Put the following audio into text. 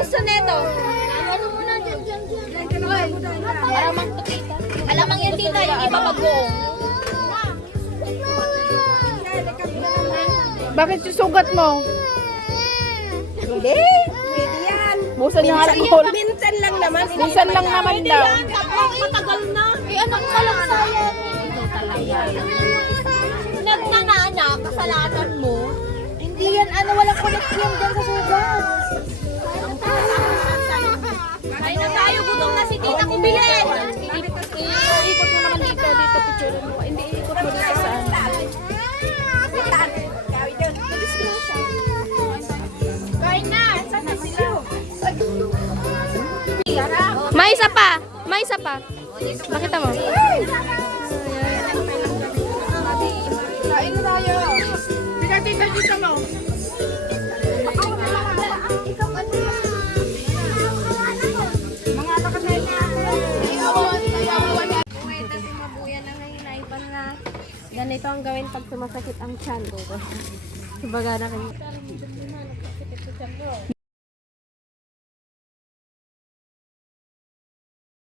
gusto nito? Alamang to, tita. Alamang yan, tita. Yung iba mag-buong. Bakit yung sugat mo? Hindi. Pwede yan. Busan yung alcohol. Minsan lang naman. Minsan lang naman daw. Matagal na. Eh, anak ka lang sayang. Ito talaga. Nagnanana, kasalanan mo. Hindi yan, walang connection dyan sa sugat. Kain na tayo, gutom na si tita kubilin. Ikot mo naman dito, picture mo. Hindi, ikot mo dito sa ano. Kain na, saan na sila? May isa pa. May isa pa. Makita mo. Kain na tayo. Tita, dito mo. Mga nakasay na ako. Ito si Mabuya na ngayon ay na ganito ang gawin pag sumasakit ang tiyan ko. Baga na kayo.